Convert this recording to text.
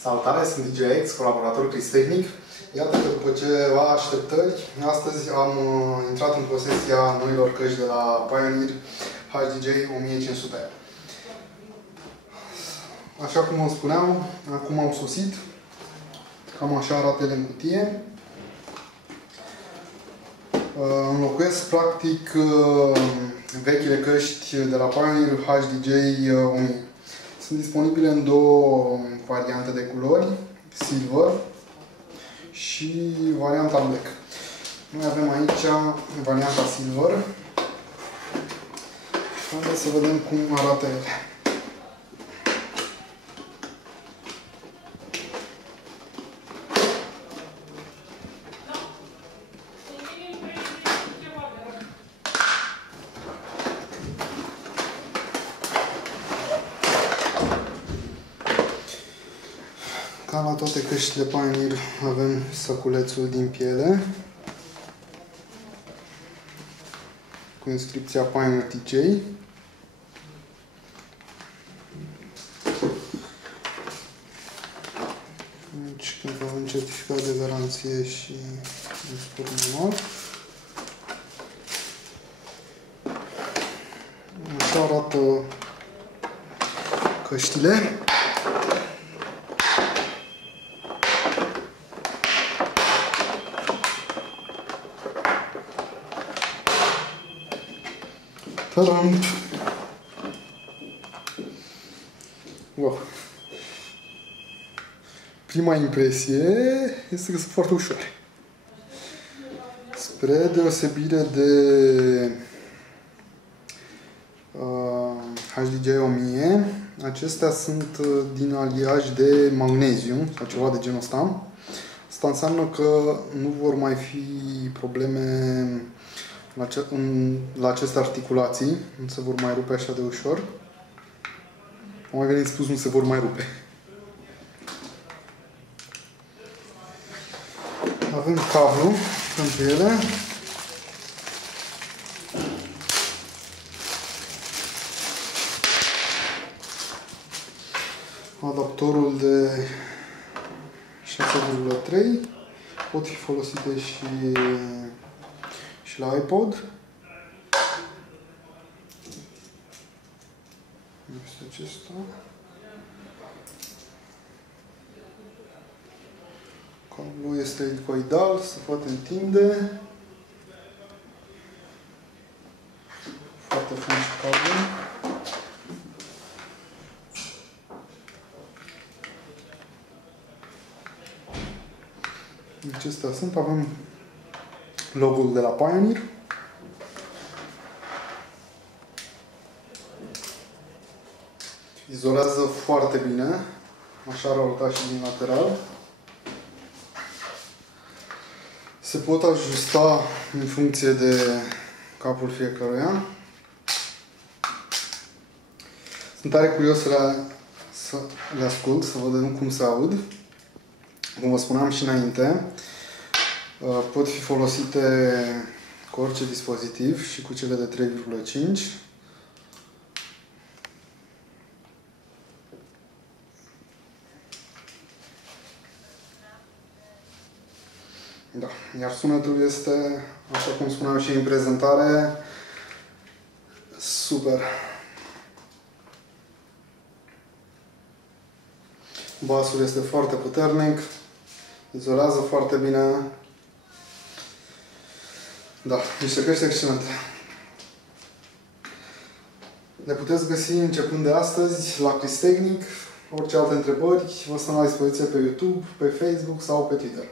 Salutare, sunt DJX, colaborator Cristechnic. Iată că după ceva așteptări, astăzi am intrat în posesia noilor căști de la Pioneer HDJ 1500. Așa cum vă spuneam, acum au sosit. Cam așa arată ele în cutie. Înlocuiesc practic vechile căști de la Pioneer HDJ 1000. Sunt disponibile în două variante de culori, silver și varianta black. Noi avem aici varianta silver. Haideți să vedem cum arată ele. Ca la toate căștile Pioneer avem săculețul din piele cu inscripția Pioneer TJ. Aici când avem certificat de garanție și un scurt manual. Așa arată căștile. Tadam! Wow! Prima impresie este că sunt foarte ușoare. Spre deosebire de HDJ 1000, acestea sunt din aliaj de magneziu sau ceva de genul ăsta. Asta înseamnă că nu vor mai fi probleme la aceste articulații, nu se vor mai rupe așa de ușor. Mai bine spus, nu se vor mai rupe. Avem cablu pentru ele. Adaptorul de 6,3 pot fi folosite și la iPod. Este acesta. Cablul este elicoidal, se poate întinde. Foarte frumos cablu. Acestea sunt, avem logo-ul de la Pioneer. Izolează foarte bine, așa ar arăta și din lateral. Se pot ajusta în funcție de capul fiecăruia. Sunt tare curios să le ascult, să vedem cum se aud. Cum vă spuneam și înainte, pot fi folosite cu orice dispozitiv și cu cele de 3,5. Da, iar sunetul este, așa cum spuneam și în prezentare, super. Basul este foarte puternic, izolează foarte bine. Da, niște căști excelente. Le puteți găsi începând de astăzi la Cristechnic. Orice alte întrebări vă stăm la dispoziție pe YouTube, pe Facebook sau pe Twitter.